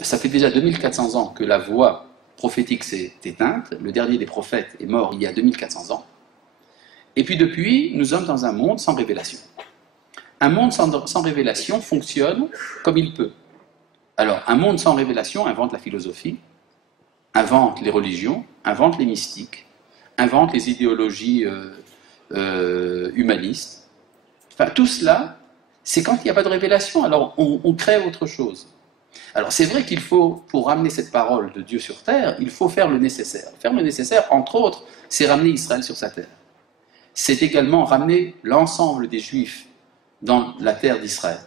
Ça fait déjà 2400 ans que la voix prophétique s'est éteinte. Le dernier des prophètes est mort il y a 2400 ans. Et puis depuis, nous sommes dans un monde sans révélation. Un monde sans révélation fonctionne comme il peut. Alors, un monde sans révélation invente la philosophie, invente les religions, invente les mystiques, invente les idéologies humanistes. Enfin, tout cela, c'est quand il n'y a pas de révélation, alors on crée autre chose. Alors c'est vrai qu'il faut, pour ramener cette parole de Dieu sur terre, il faut faire le nécessaire. Faire le nécessaire, entre autres, c'est ramener Israël sur sa terre. C'est également ramener l'ensemble des Juifs dans la terre d'Israël.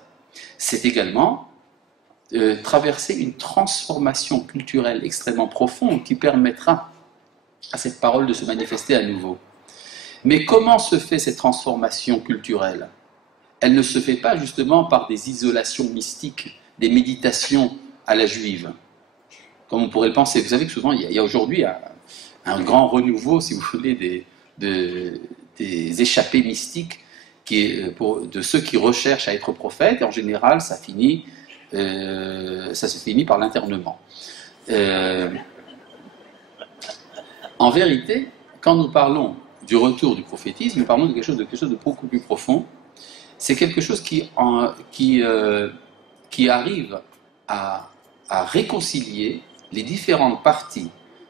C'est également traverser une transformation culturelle extrêmement profonde qui permettra à cette parole de se manifester à nouveau. Mais comment se fait cette transformation culturelle? Elle ne se fait pas justement par des isolations mystiques, des méditations à la juive, comme on pourrait le penser. Vous savez que souvent, il y a aujourd'hui un grand renouveau, si vous voulez, des échappées mystiques de ceux qui recherchent à être prophètes, et en général, ça se finit par l'internement. En vérité, quand nous parlons du retour du prophétisme, nous parlons de quelque chose de beaucoup plus profond. C'est quelque chose qui arrive à réconcilier les différentes parties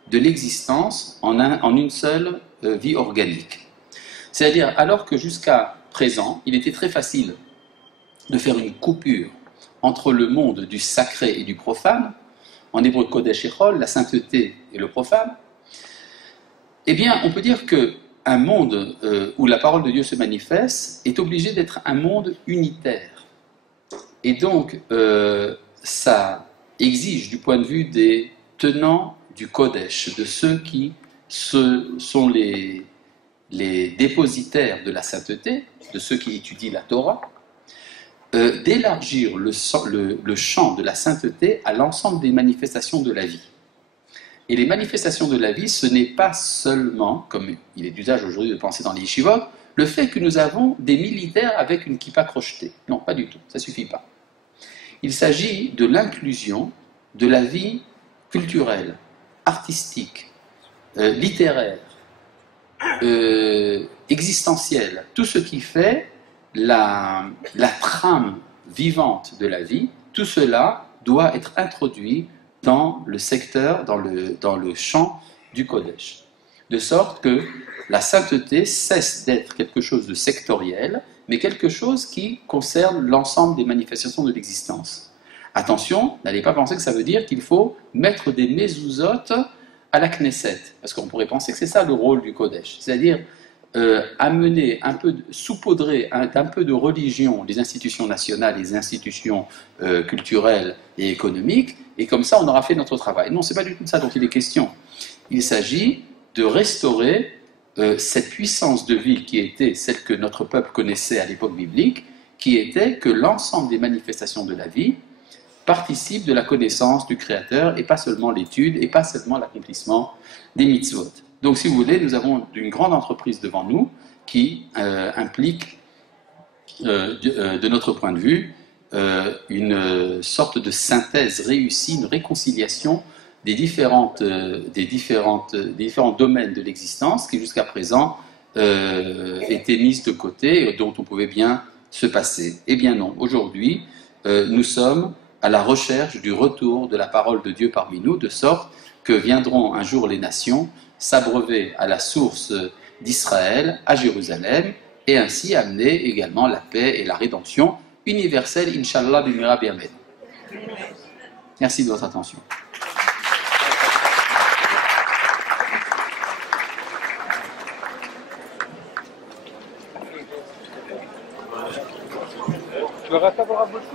de l'existence en une seule vie organique. C'est-à-dire, alors que jusqu'à présent, il était très facile de faire une coupure entre le monde du sacré et du profane, en hébreu Kodesh et Chol, la sainteté et le profane, eh bien, on peut dire qu'un monde où la parole de Dieu se manifeste est obligé d'être un monde unitaire. Et donc, ça exige, du point de vue des tenants du Kodesh, de ceux qui sont les dépositaires de la sainteté, de ceux qui étudient la Torah, d'élargir le champ de la sainteté à l'ensemble des manifestations de la vie. Et les manifestations de la vie, ce n'est pas seulement, comme il est d'usage aujourd'hui de penser dans les yeshivot, le fait que nous avons des militaires avec une kippa crochetée. Non, pas du tout, ça ne suffit pas. Il s'agit de l'inclusion de la vie culturelle, artistique, littéraire, existentielle, tout ce qui fait la trame vivante de la vie, tout cela doit être introduit dans le secteur, dans le champ du Kodesh. De sorte que la sainteté cesse d'être quelque chose de sectoriel, mais quelque chose qui concerne l'ensemble des manifestations de l'existence. Attention, n'allez pas penser que ça veut dire qu'il faut mettre des mezuzot à la Knesset, parce qu'on pourrait penser que c'est ça le rôle du Kodesh, c'est-à-dire amener saupoudrer un peu de religion les institutions nationales, les institutions culturelles et économiques, et comme ça on aura fait notre travail. Non, c'est pas du tout de ça dont il est question. Il s'agit de restaurer cette puissance de vie qui était celle que notre peuple connaissait à l'époque biblique, qui était que l'ensemble des manifestations de la vie participent de la connaissance du Créateur, et pas seulement l'étude, et pas seulement l'accomplissement des mitzvot. Donc, si vous voulez, nous avons une grande entreprise devant nous qui implique, de notre point de vue, une sorte de synthèse réussie, une réconciliation des différents domaines de l'existence qui, jusqu'à présent, étaient mises de côté et dont on pouvait bien se passer. Eh bien non, aujourd'hui, nous sommes à la recherche du retour de la parole de Dieu parmi nous, de sorte que viendront un jour les nations s'abreuver à la source d'Israël, à Jérusalem, et ainsi amener également la paix et la rédemption universelle, Inch'Allah, b'mira b'amen. Merci de votre attention. Tu vas rester à voir un peu de